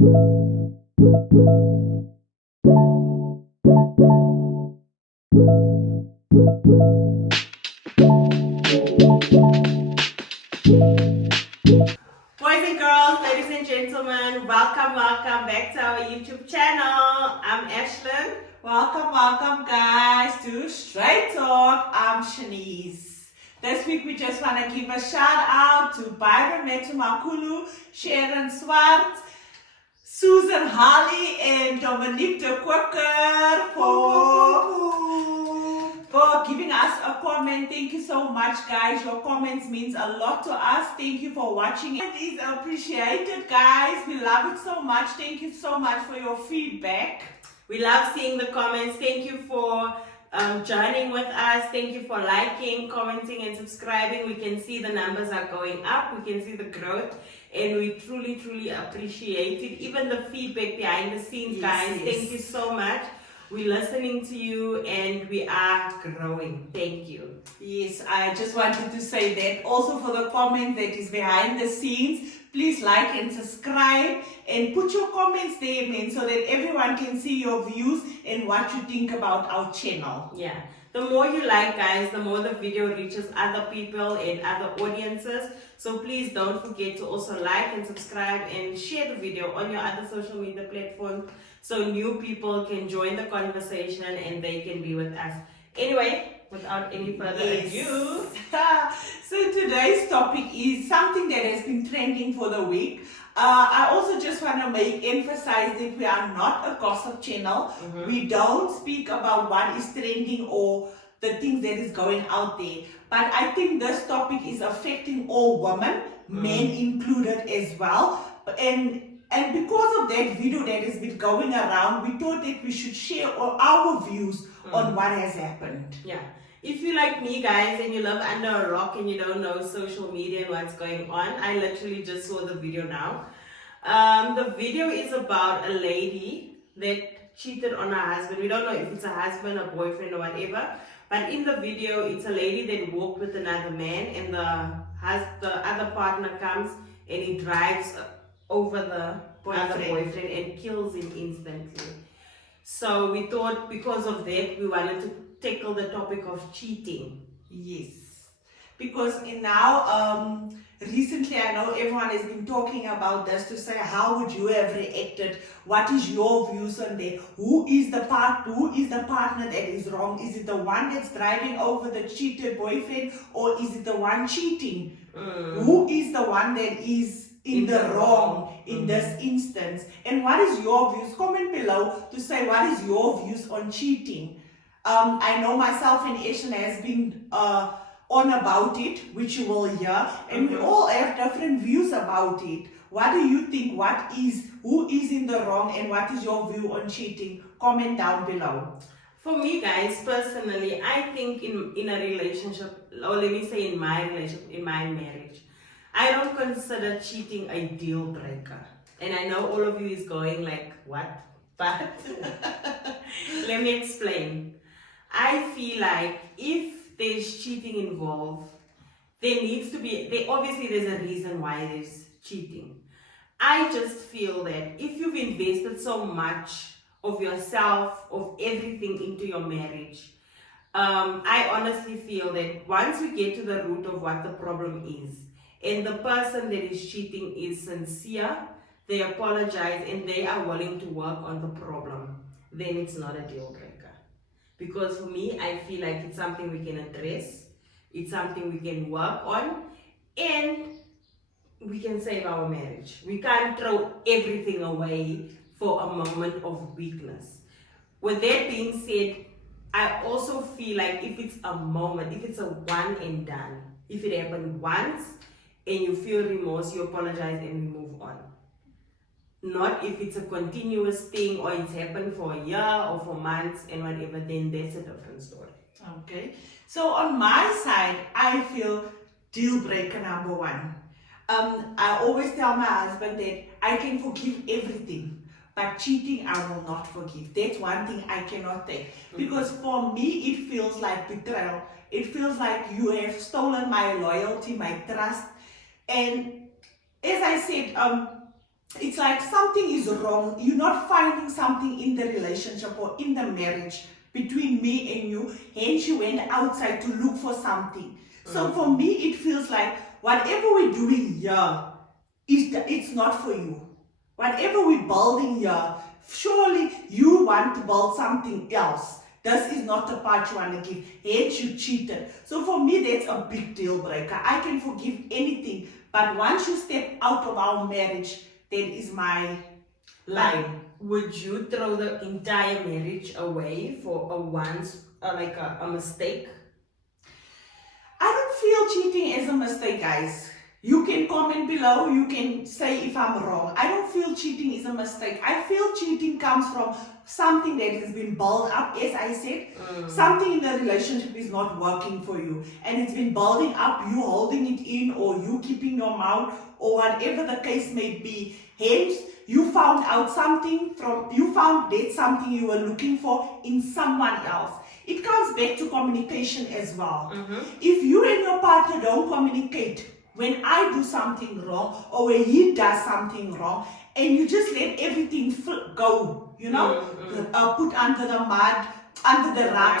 Boys and girls, ladies and gentlemen, welcome back to our YouTube channel. I'm Ashlyn. Welcome guys to Straight Talk. I'm Shanice. This week we just want to give a shout out to Byron Metumakulu, Sharon Swart, Susan Harley, and Dominique de Quaker for giving us a comment. Thank you so much, guys. Your comments means a lot to us. Thank you for watching. It is appreciated, guys. We love it so much. Thank you so much for your feedback. We love seeing the comments. Thank you for joining with us. Thank you for liking, commenting, and subscribing. We can see the numbers are going up. We can see the growth, and we truly appreciate it. Even the feedback behind the scenes, guys. Yes. Thank you so much. We're listening to you and we are growing. Thank you. Yes, I just wanted to say that. Also for the comment that is behind the scenes, please like and subscribe and put your comments there, man, so that everyone can see your views and what you think about our channel. Yeah. The more you like, guys, the more the video reaches other people and other audiences. So please don't forget to also like and subscribe and share the video on your other social media platforms so new people can join the conversation and they can be with us. Anyway, without any further ado. So today's topic is something that has been trending for the week. I also just want to emphasize that we are not a gossip channel. Mm-hmm. We don't speak about what is trending or the things that is going out there. But I think this topic is affecting all women, men included as well. And because of that video that has been going around, we thought that we should share our views on what has happened. Yeah. If you like me, guys, and you live under a rock and you don't know social media and what's going on, I literally just saw the video now. The video is about a lady that cheated on her husband. We don't know if it's a husband, a boyfriend, or whatever. But in the video, it's a lady that walked with another man, and the other partner comes and he drives over the other boyfriend and kills him instantly. So we thought because of that, we wanted to tackle the topic of cheating. Yes. Because recently I know everyone has been talking about this to say, how would you have reacted? What is your views on that? Who is the partner that is wrong? Is it the one that's driving over the cheated boyfriend, or is it the one cheating? Who is the one that is in the wrong in this instance? And what is your views? Comment below to say what is your views on cheating. I know myself and Ashlyn has been on about it, which you will hear, and we all have different views about it. What do you think? Who is in the wrong, and what is your view on cheating? Comment down below. For me, guys, personally, I think in a relationship, or let me say in my relationship, in my marriage, I don't consider cheating a deal breaker. And I know all of you is going like, what? But let me explain. I feel like if there's cheating involved, there's a reason why there's cheating. I just feel that if you've invested so much of yourself, of everything into your marriage, I honestly feel that once we get to the root of what the problem is, and the person that is cheating is sincere, they apologize and they are willing to work on the problem, then it's not a deal breaker. Because for me, I feel like it's something we can address, it's something we can work on, and we can save our marriage. We can't throw everything away for a moment of weakness. With that being said, I also feel like if it's a moment, if it's a one and done, if it happened once and you feel remorse, you apologize and we move on. Not if it's a continuous thing or it's happened for a year or for months and whatever, then that's a different story. Okay. So on my side, I feel deal breaker number one. I always tell my husband that I can forgive everything, but cheating I will not forgive. That's one thing I cannot take. Because for me, it feels like betrayal. It feels like you have stolen my loyalty, my trust. And as I said, it's like something is wrong. You're not finding something in the relationship or in the marriage between me and you. Hence, you went outside to look for something. So for me, it feels like whatever we're doing here, it's not for you. Whatever we're building here, surely you want to build something else. This is not the part you want to give. Hence, you cheated. So for me, that's a big deal breaker. I can forgive anything, but once you step out of our marriage, that is my line. Would you throw the entire marriage away for a mistake? I don't feel cheating is a mistake, guys. You can comment below, you can say if I'm wrong. I don't feel cheating is a mistake. I feel cheating comes from something that has been built up, as I said. Something in the relationship is not working for you. And it's been building up, you holding it in, or you keeping your mouth, or whatever the case may be. Hence, you found out something you found that something you were looking for in someone else. It comes back to communication as well. If you and your partner don't communicate, when I do something wrong or when he does something wrong, and you just let everything go, put under the mud, under the rug,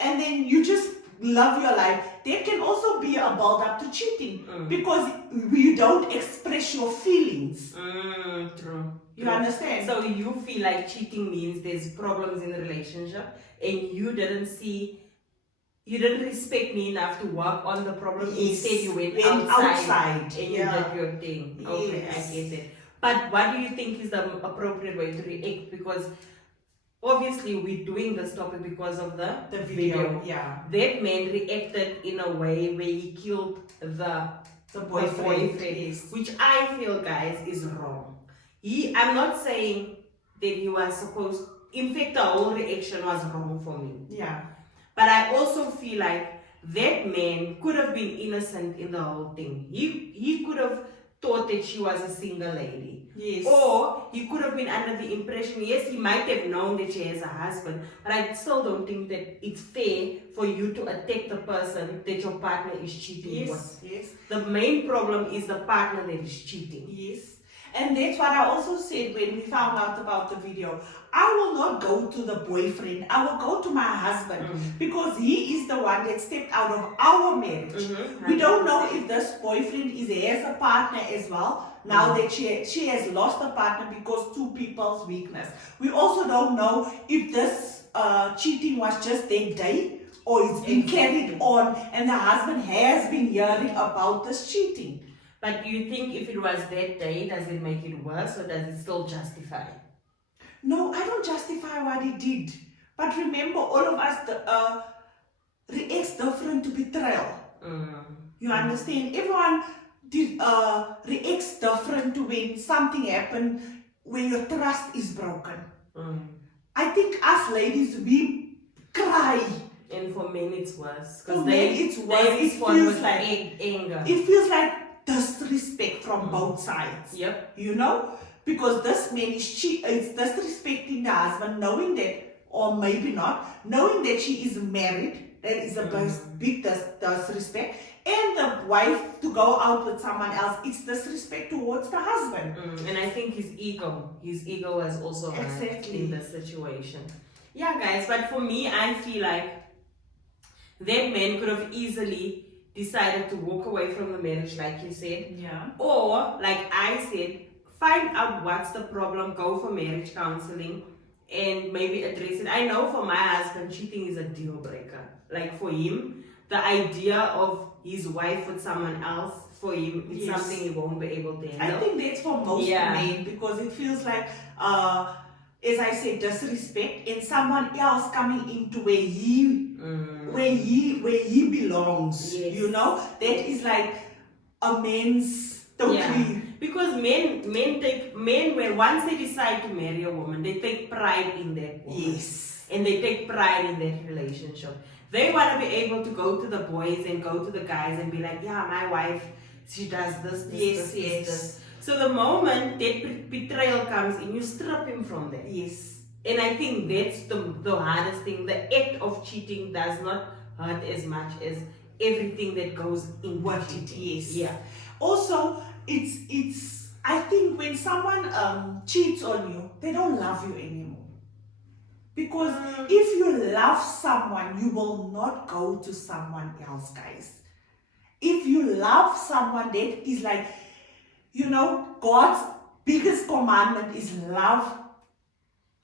and then you just love your life, there can also be a build up to cheating because you don't express your feelings. True. You understand? So you feel like cheating means there's problems in the relationship and you didn't respect me enough to work on the problem. Yes. Instead you went outside and you did your thing. Okay, Yes. I get it. But what do you think is the appropriate way to react? Because obviously we're doing this topic because of the video. Yeah. That man reacted in a way where he killed the boyfriend, Yes. which I feel, guys, is wrong. I'm not saying that he was supposed. In fact, the whole reaction was wrong for me. Yeah. But I also feel like that man could have been innocent in the whole thing. He could have thought that she was a single lady. Yes. Or he could have been under the impression, yes, he might have known that she has a husband, but I still don't think that it's fair for you to attack the person that your partner is cheating with. Yes. The main problem is the partner that is cheating. Yes. And that's what I also said when we found out about the video. I will not go to the boyfriend. I will go to my husband because he is the one that stepped out of our marriage. We don't know if this boyfriend has a partner as well. Now that she has lost a partner because two people's weakness. We also don't know if this cheating was just that day or it's been carried on and the husband has been hearing about this cheating. But do you think if it was that day, does it make it worse or does it still justify? No, I don't justify what he did. But remember, all of us reacts different to betrayal. You understand? Everyone reacts different to when something happened, when your trust is broken. I think us ladies, we cry. And for men it's worse. For men it's worse. It feels like anger. It feels like disrespect from both sides. Yep. You know? Because this man is disrespecting the husband, knowing that, or maybe not, knowing that she is married. That is a big disrespect. And the wife to go out with someone else, it's disrespect towards the husband. And I think his ego was also hurt in the situation. Yeah, guys, but for me, I feel like that man could have easily decided to walk away from the marriage, like you said. Yeah. Or, like I said, find out what's the problem, go for marriage counseling, and maybe address it. I know for my husband, cheating is a deal breaker. Like for him, the idea of his wife with someone else, for him, it's something he won't be able to handle. I think that's for most men because it feels like, as I said, disrespect and someone else coming into where he belongs. Yes. You know, that is like a man's totally. Yeah. Because when once they decide to marry a woman, they take pride in that woman. Yes. And they take pride in that relationship. They want to be able to go to the boys and go to the guys and be like, yeah, my wife, she does this. So the moment that betrayal comes in, you strip him from that. Yes. And I think that's the hardest thing. The act of cheating does not hurt as much as everything that goes into what cheating. it is. Yeah. Also, it's I think when someone cheats on you, they don't love you anymore. Because if you love someone, you will not go to someone else, guys. If you love someone, that is like, God's biggest commandment is love.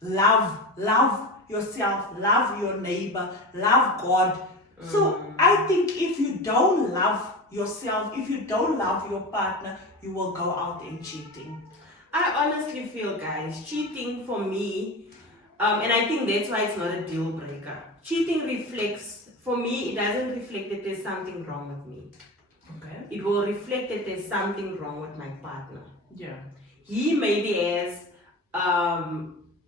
Love yourself, love your neighbor, love God. So I think if you don't love yourself, if you don't love your partner, you will go out and cheating. I honestly feel, guys, cheating for me, and I think that's why it's not a deal breaker. Cheating reflects, for me, it doesn't reflect that there's something wrong with me. Okay. It will reflect that there's something wrong with my partner. Yeah. He maybe has,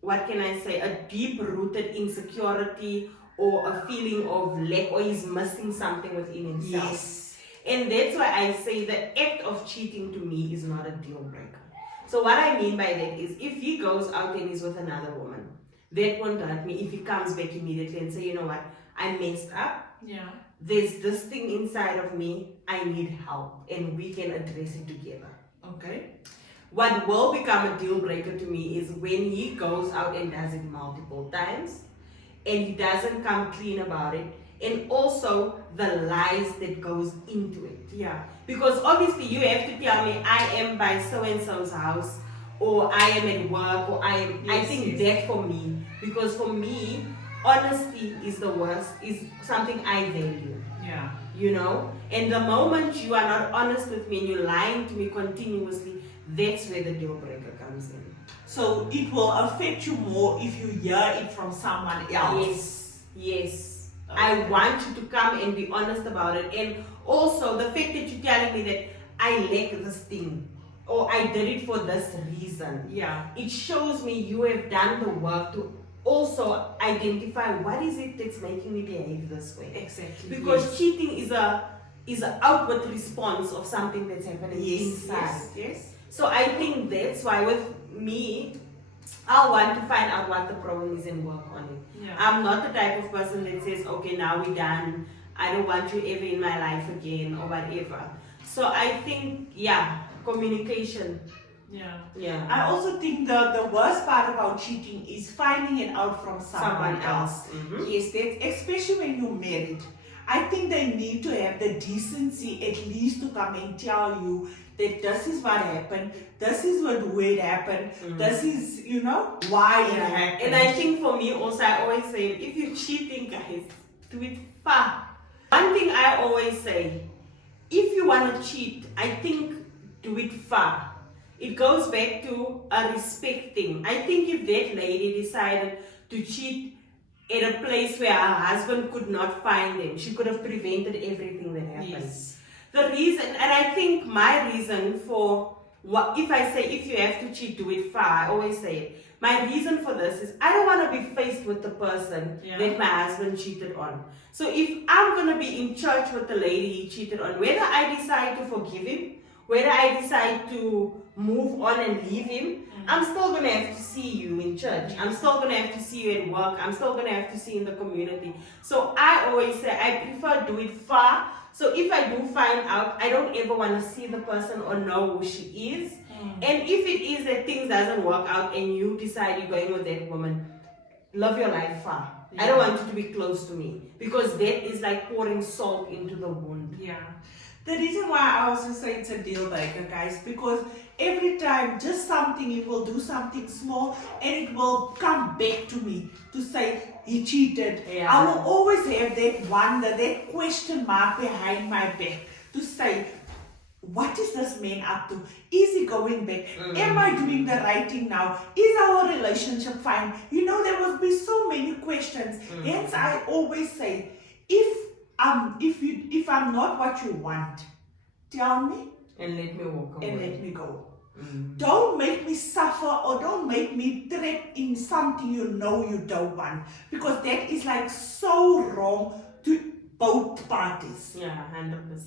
what can I say, a deep-rooted insecurity or a feeling of lack, or he's missing something within himself. Yes. And that's why I say the act of cheating to me is not a deal breaker. So what I mean by that is, if he goes out and is with another woman, that won't hurt me if he comes back immediately and say, you know what, I messed up. Yeah. There's this thing inside of me, I need help, and we can address it together. Okay. What will become a deal breaker to me is when he goes out and does it multiple times and he doesn't come clean about it, and also the lies that goes into it. Yeah. Because obviously you have to tell me I am by so-and-so's house, or I am at work, or I am. Yes, I think yes. that for me, because for me, honesty is the worst, is something I value. Yeah. And the moment you are not honest with me and you're lying to me continuously, that's where the deal breaker comes in. So it will affect you more if you hear it from someone else. Yes. Okay. I want you to come and be honest about it. And also the fact that you're telling me that I lack this thing, or I did it for this reason. Yeah. It shows me you have done the work to also identify what is it that's making me behave this way. Exactly. Because cheating is an outward response of something that's happening inside. Yes. So I think that's why with me, I want to find out what the problem is and work on it. Yeah. I'm not the type of person that says, okay, now we're done. I don't want you ever in my life again or whatever. So I think, communication. Yeah. I also think the worst part about cheating is finding it out from someone else. Mm-hmm. Yes, especially when you're married. I think they need to have the decency at least to come and tell you that this is what happened, this is what would happen, this is, why it happened. And I think for me also, I always say, if you're cheating, guys, do it far. One thing I always say, if you want to cheat, I think do it far. It goes back to a respect thing. I think if that lady decided to cheat at a place where her husband could not find them, she could have prevented everything that happened. Yes. The reason, and I think my reason for if I say if you have to cheat, do it far, I always say it. My reason for this is I don't want to be faced with the person that my husband cheated on. So if I'm going to be in church with the lady he cheated on, whether I decide to forgive him, whether I decide to move on and leave him, I'm still going to have to see you in church. I'm still going to have to see you at work. I'm still going to have to see you in the community. So I always say I prefer do it far. So if I do find out, I don't ever want to see the person or know who she is. And if it is that things doesn't work out and you decide you're going with that woman, live your life far. I don't want you to be close to me, because that is like pouring salt into the wound. Yeah. The reason why I also say it's a deal breaker, guys, because every time just something, he will do something small and it will come back to me to say he cheated. Yeah. I will always have that wonder, that question mark behind my back to say, what is this man up to? Is he going back? Am I doing the right thing now? Is our relationship fine? There will be so many questions. Hence, I always say, if I'm not what you want, tell me And let me walk away. and let me go. Don't make me suffer, or don't make me trapped in something you don't want, because that is like so wrong to both parties. Yeah, 100%.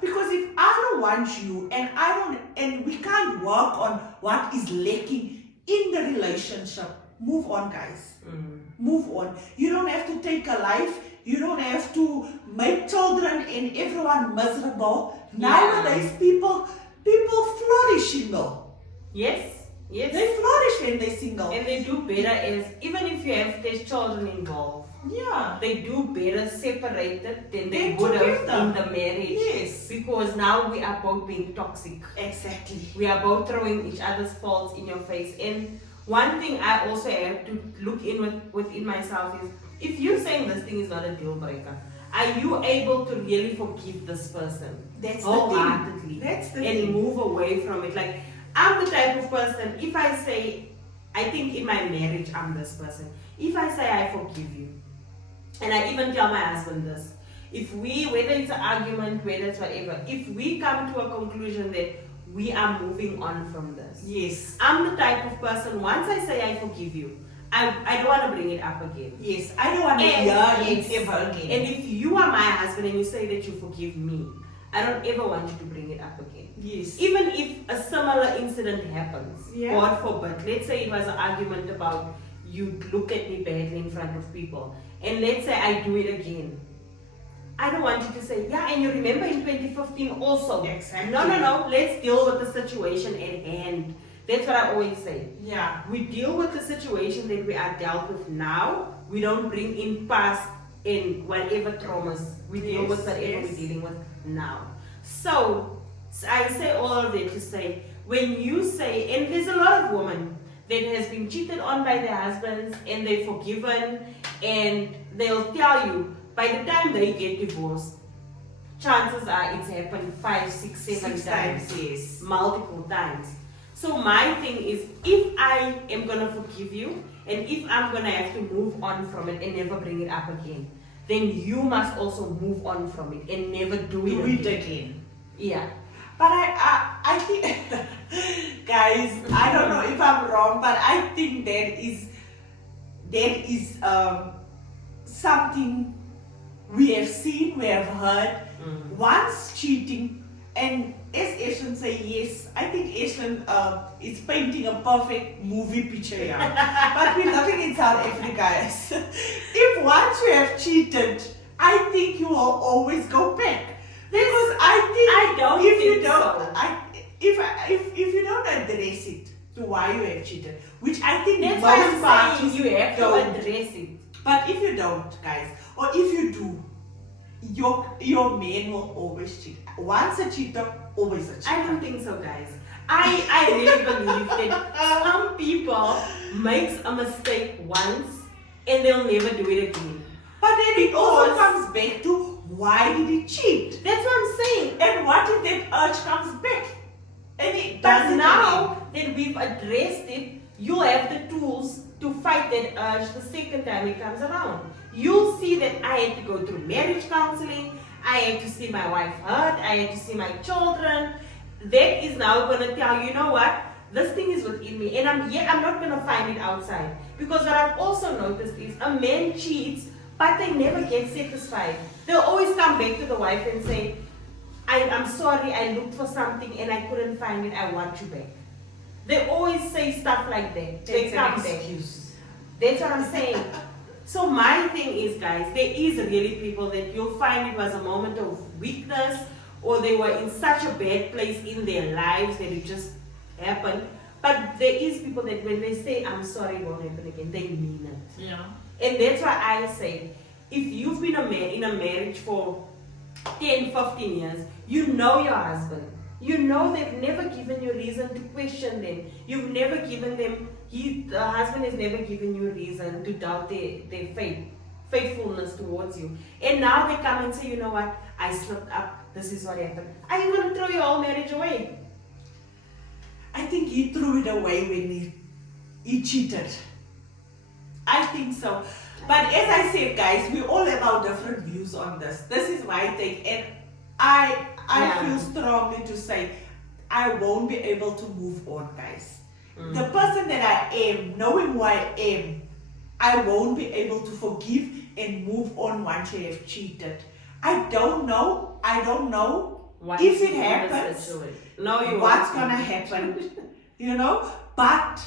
Because if I don't want you and we can't work on what is lacking in the relationship, move on, guys. Move on. You don't have to take a life. You don't have to make children and everyone miserable. Nowadays, people flourishing though. Yes, yes. They flourish when they're single. And they do better as, even if there's children involved, Yeah. they do better separated than they Than would have together. in the marriage. Yes. Because now we are both being toxic. Exactly. We are both throwing each other's faults in your face. And one thing I also have to look within myself is, if you're saying this thing is not a deal breaker, are you able to really forgive this person? That's the wholeheartedly? thing. That's the and thing. move away from it. Like, I'm the type of person, if I say, I think in my marriage I'm this person. If I say I forgive you, and I even tell my husband this, if we, whether it's an argument, whether it's whatever, if we come to a conclusion that we are moving on from this. Yes. I'm the type of person, once I say I forgive you, I don't want to bring it up again. Yes. I don't want to And- hear it ever again. And if you are my husband and you say that you forgive me, I don't ever want you to bring it up again. Yes. Even if a similar incident happens, Yeah. God forbid, let's say it was an argument about you look at me badly in front of people, and let's say I do it again. I don't want you to say, yeah, and you remember in 2015 also. Exactly. No, let's deal with the situation at hand. That's what I always say. Yeah. We deal with the situation that we are dealt with now. We don't bring in past and whatever traumas. We deal Yes, with whatever yes. we're dealing with now. So I say all of that to say, when you say, and there's a lot of women that has been cheated on by their husbands and they're forgiven, and they'll tell you by the time they get divorced, chances are it's happened 5, 6, 7 Six times. yes. Multiple times. So my thing is, if I am gonna forgive you, and if I'm gonna have to move on from it and never bring it up again, then you must also move on from it and never do it Do again. it again. Yeah. But I think, guys, I don't know if I'm wrong, but I think that is something we have seen, we have heard. Once cheating, and as Ashlyn say, yes, I think Ashlyn is painting a perfect movie picture here. But we're living in South Africa, guys. If once you have cheated, I think you will always go back. Because I don't if you think don't, so. if you don't address it to why you have cheated, which I think That's why most I'm parties saying you have to don't. address it. But if you don't, guys, or if you do, your man will always cheat. Once a cheater, always a cheater. I don't think so, guys. I really believe that some people makes a mistake once and they'll never do it again. But then it also Because- comes back to why did he cheat? That's what I'm saying. And what if that urge comes back? And it But does it now that we've addressed it, you'll have the tools to fight that urge the second time it comes around. You'll see that I had to go through marriage counseling, I had to see my wife hurt, I had to see my children. That is now going to tell you, you know what? This thing is within me, and I'm not going to find it outside. Because what I've also noticed is a man cheats, but they never get satisfied. They'll always come back to the wife and say, I'm sorry, I looked for something and I couldn't find it, I want you back. They always say stuff like that. They It's come an back. excuse. That's what I'm saying. So my thing is, guys, there is really people that you'll find it was a moment of weakness, or they were in such a bad place in their lives that it just happened. But there is people that when they say, I'm sorry, it won't happen again, they mean it. Yeah. And that's why I say, if you've been in a marriage for 10, 15 years, you know your husband. You know they've never given you reason to question them. You've never given them, the husband has never given you reason to doubt their faithfulness towards you. And now they come and say, you know what, I slipped up, this is what happened. Are you going to throw your whole marriage away? I think he threw it away when he cheated. I think so. But as I said, guys, we all have our different views on this. This is my take, and I Yeah. feel strongly to say I won't be able to move on, guys. The person that I am, knowing who I am, I won't be able to forgive and move on once you have cheated. I don't know Once if it you happens, listen to it. No, you what's won't. gonna happen, but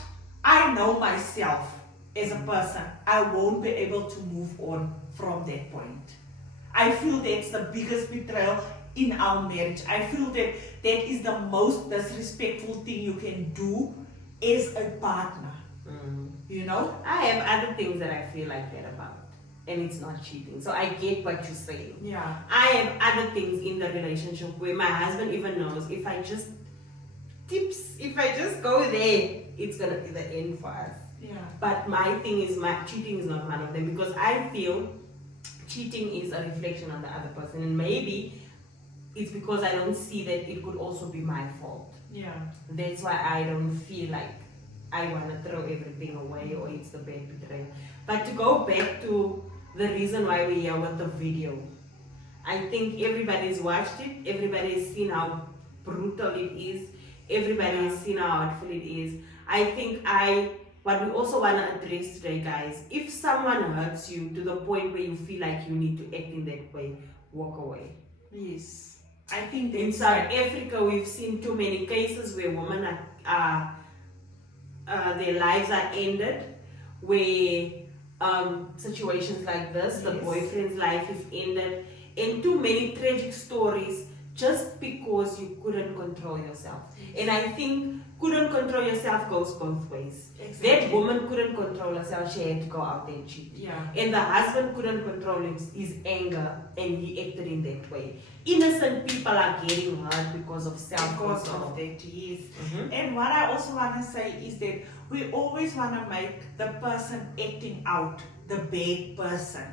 I know myself as a person, I won't be able to move on from that point. I feel that's the biggest betrayal in our marriage. I feel that that is the most disrespectful thing you can do as a partner. You know? I have other things that I feel like that about, and it's not cheating. So I get what you're saying. Yeah. I have other things in the relationship where my husband even knows if I just go there, it's gonna be the end for us. Yeah. But my thing is, cheating is not one of them, because I feel cheating is a reflection on the other person, and maybe it's because I don't see that it could also be my fault. Yeah. That's why I don't feel like I want to throw everything away or it's the bad betrayal. But to go back to the reason why we're here with the video, I think everybody's watched it, everybody's seen how brutal it is, everybody has seen how hurtful it is. I think what we also want to address today, guys, if someone hurts you to the point where you feel like you need to act in that way, walk away. Yes. I think in South Africa, we've seen too many cases where women their lives are ended, where situations like this, the boyfriend's life is ended, and too many tragic stories just because you couldn't control yourself. And I think couldn't control yourself goes both ways. Exactly. That woman couldn't control herself, she had to go out and cheat. Yeah. And the husband couldn't control his anger, and he acted in that way. Innocent people are getting hurt because of self-control. Because of that, yes. Mm-hmm. And what I also want to say is that we always want to make the person acting out the bad person.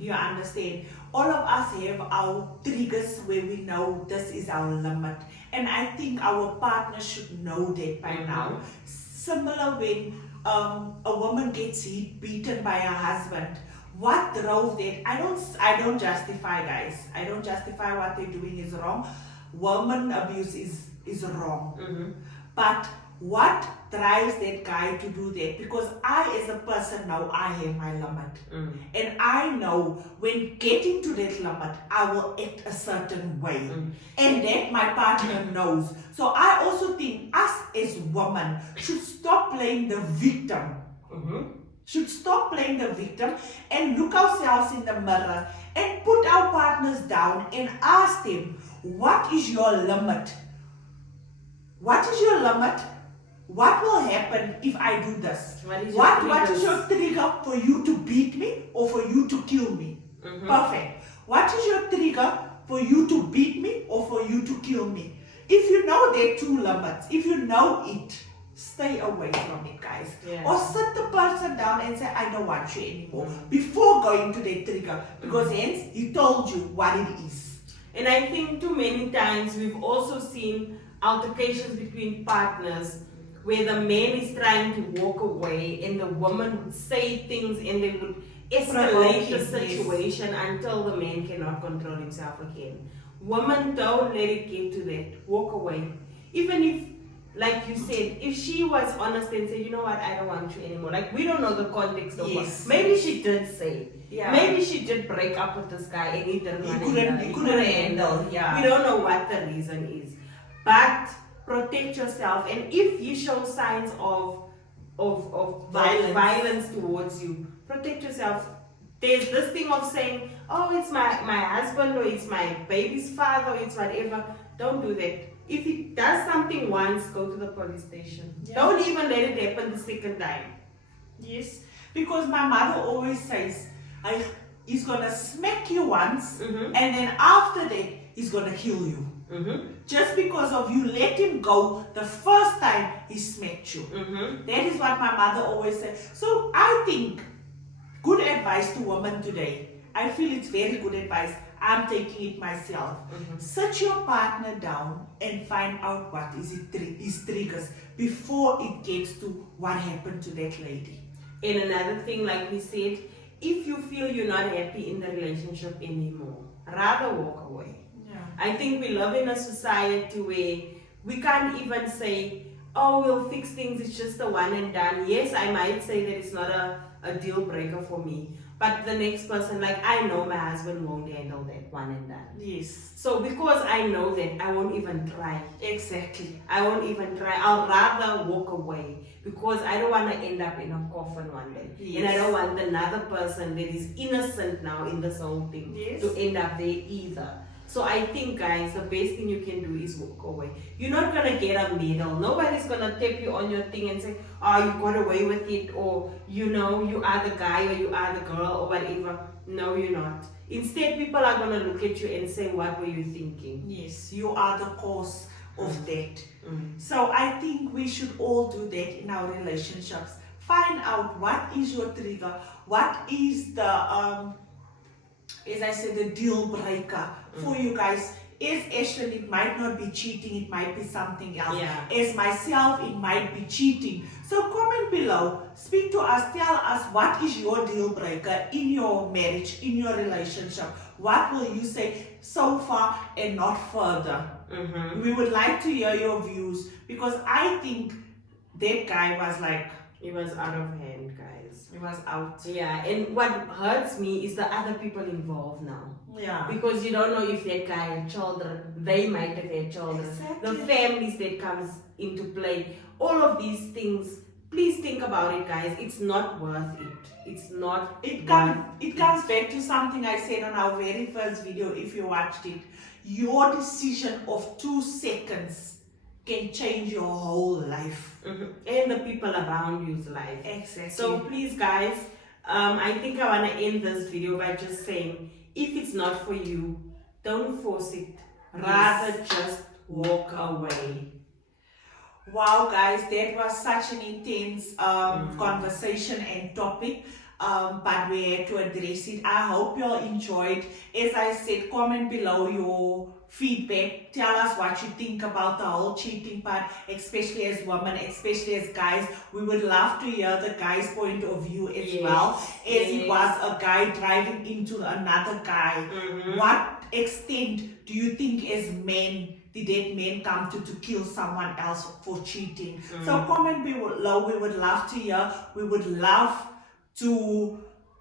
You understand? All of us have our triggers where we know this is our limit. And I think our partner should know that by now. Similar when a woman gets beaten by her husband. What drove that? I don't justify, guys. I don't justify what they're doing is wrong. Woman abuse is wrong. But what drives that guy to do that? Because I, as a person, now I have my limit. And I know when getting to that limit, I will act a certain way. And that my partner knows. So I also think us as women should stop playing the victim. Should stop playing the victim and look ourselves in the mirror and put our partners down and ask them, what is your limit? What is your limit? What will happen if I do this? What is your trigger for you to beat me or for you to kill me? Perfect. What is your trigger for you to beat me or for you to kill me? If you know there are two limits, if you know it, stay away from it, guys. Or sit the person down and say, I don't want you anymore, before going to that trigger, because hence he told you what it is. And I think too many times we've also seen altercations between partners where the man is trying to walk away and the woman would say things and they would escalate the situation until the man cannot control himself again. Women, don't let it get to that. Walk away. Even if, like you said, if she was honest and said, you know what, I don't want you anymore. Like, we don't know the context of what. Maybe she did say. Maybe she did break up with this guy and he didn't He couldn't handle. We don't know what the reason is. But protect yourself. And if you show signs of violence towards you, protect yourself. There's this thing of saying, oh, it's my husband, or it's my baby's father, or it's whatever. Don't do that. If he does something once, go to the police station. Don't even let it happen the second time. Yes, because my mother always says, he's gonna smack you once, and then after that, he's gonna kill you. Just because of you let him go the first time he smacked you. That is what my mother always says. So I think good advice to women today. I feel it's very good advice. I'm taking it myself. Sit your partner down and find out what is his triggers before it gets to what happened to that lady. And another thing, like we said, if you feel you're not happy in the relationship anymore, rather walk away. I think we live in a society where we can't even say, oh, we'll fix things, it's just a one and done. Yes, I might say that it's not a deal breaker for me. But the next person, like, I know my husband won't handle that one and done. Yes. So because I know that, I won't even try. Exactly. I won't even try. I'll rather walk away because I don't want to end up in a coffin one day. And I don't want another person that is innocent now in this whole thing to end up there either. So I think, guys, the best thing you can do is walk away. You're not gonna get a medal. Nobody's gonna tap you on your thing and say, "Oh, you got away with it," or you know, you are the guy or you are the girl or whatever. No, you're not. Instead, people are gonna look at you and say, "What were you thinking?" Yes, you are the cause of that. Mm. So I think we should all do that in our relationships. Find out what is your trigger, what is the as I said, the deal breaker for you guys. As Ashton, it might not be cheating, it might be something else. Yeah. As myself, it might be cheating. So comment below, speak to us, tell us what is your deal breaker in your marriage, in your relationship. What will you say so far and not further? Mm-hmm. We would like to hear your views, because I think that guy was like, It was out of hand, guys. he was out. Yeah, and what hurts me is the other people involved now. Yeah. Because you don't know if that guy had children, they might have had children. Exactly. The families that comes into play, all of these things. Please think about it, guys. It's not worth it. It's not. It comes back to something I said on our very first video, if you watched it. Your decision of 2 seconds can change your whole life. Mm-hmm. And the people around you's life. Exactly. So please, guys, I think I want to end this video by just saying, if it's not for you, don't force it. Rather just walk away. Wow, guys, that was such an intense conversation and topic. But we had to address it. I hope you all enjoyed. As I said, comment below your feedback. Tell us what you think about the whole cheating part, especially as women, especially as guys. We would love to hear the guy's point of view as well, as it was a guy driving into another guy. What extent do you think as men did that man come to kill someone else for cheating? So comment below. We would love to hear. We would love to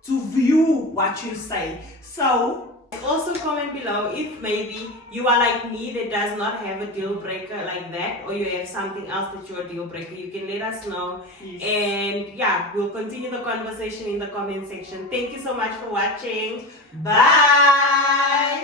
view what you say. So also comment below if maybe you are like me that does not have a deal breaker like that, or you have something else that you're a deal breaker. You can let us know. Yes. And yeah, we'll continue the conversation in the comment section. Thank you so much for watching. Bye.